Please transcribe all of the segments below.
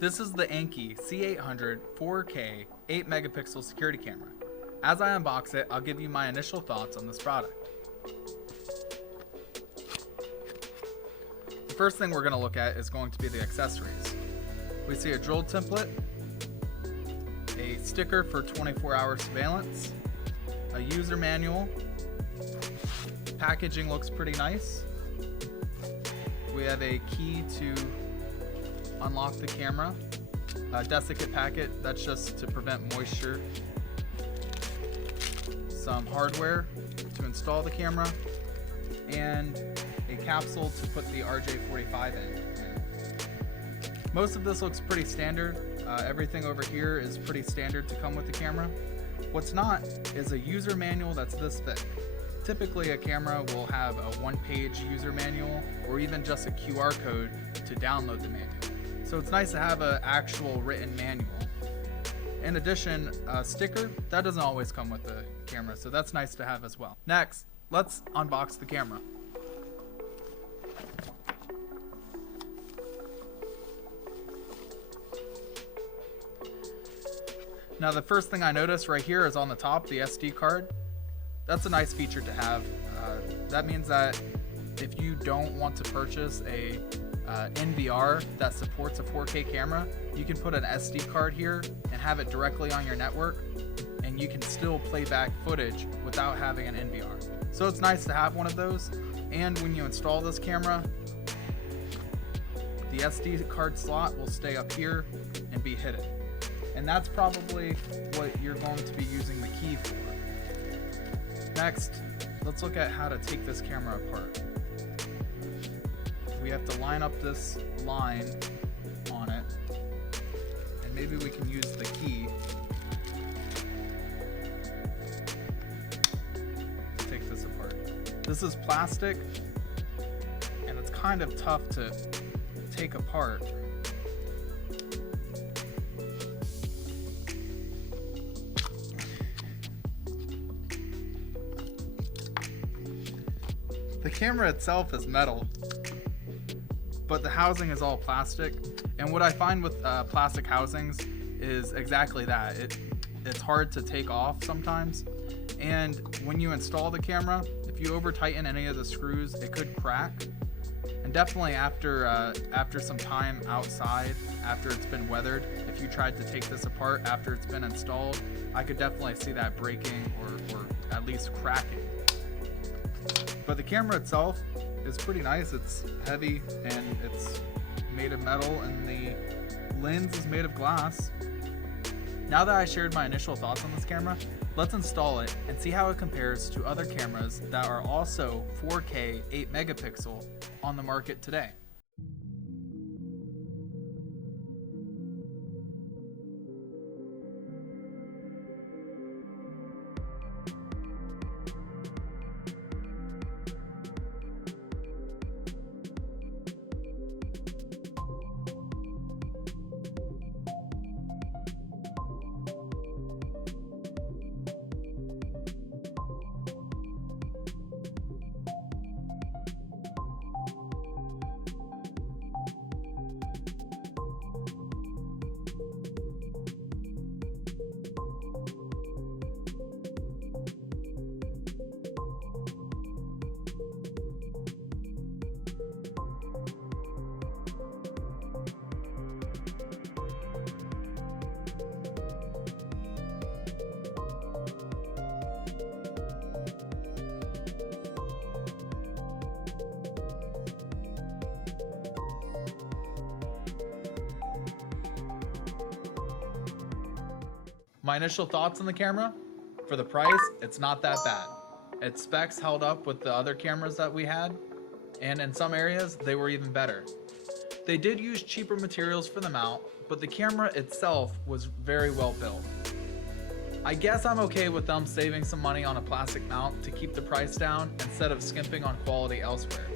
This is the Annke c800 4K 8 megapixel security camera. As I unbox it, I'll give you my initial thoughts on this product. The first thing we're going to look at is going to be the accessories. We see a drill template, a sticker for 24-hour surveillance, a user manual. Packaging looks pretty nice. We have a key to unlock the camera, a desiccant packet that's just to prevent moisture, some hardware to install the camera, and a capsule to put the RJ45 in. Most of this looks pretty standard. Everything over here is pretty standard to come with the camera. What's not is a user manual that's this thick. Typically a camera will have a one-page user manual or even just a QR code to download the manual. So it's nice to have an actual written manual. In addition, a sticker, that doesn't always come with the camera, so that's nice to have as well. Next, let's unbox the camera. Now the first thing I notice right here is on the top, the SD card. That's a nice feature to have. That means that if you don't want to purchase a NVR that supports a 4K camera, you can put an SD card here and have it directly on your network, and you can still play back footage without having an NVR. So it's nice to have one of those. And when you install this camera, the SD card slot will stay up here and be hidden. And that's probably what you're going to be using the key for. Next, let's look at how to take this camera apart. We have to line up this line on it, and maybe we can use the key to take this apart. This is plastic, and it's kind of tough to take apart. The camera itself is metal, but the housing is all plastic. And what I find with plastic housings is exactly that. It's hard to take off sometimes. And when you install the camera, if you over tighten any of the screws, it could crack. And definitely after some time outside, after it's been weathered, if you tried to take this apart after it's been installed, I could definitely see that breaking or at least cracking. But the camera itself is pretty nice. It's heavy and it's made of metal, and the lens is made of glass. Now that I shared my initial thoughts on this camera, let's install it and see how it compares to other cameras that are also 4K 8 megapixel on the market today. My initial thoughts on the camera: for the price, it's not that bad. Its specs held up with the other cameras that we had, and in some areas, they were even better. They did use cheaper materials for the mount, but the camera itself was very well built. I guess I'm okay with them saving some money on a plastic mount to keep the price down instead of skimping on quality elsewhere.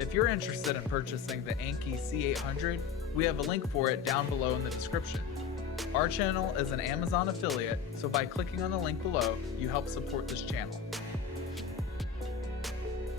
If you're interested in purchasing the Annke c800, we have a link for it down below in the description. Our channel is an Amazon affiliate, so by clicking on the link below, you help support this channel.